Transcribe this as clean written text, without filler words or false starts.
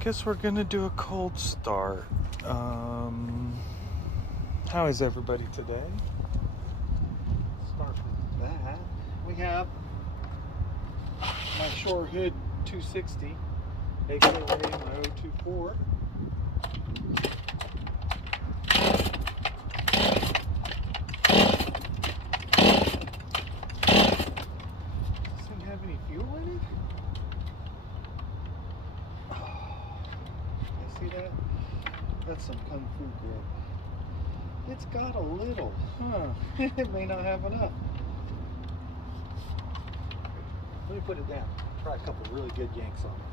Guess we're gonna do a cold start. How is everybody today? Start with that. We have my Shore Hood 260, aka my 024. Doesn't have any fuel in it? See that? That's some kung fu grip. It's got a little, it may not have enough. Let me put it down. Try a couple really good yanks on it.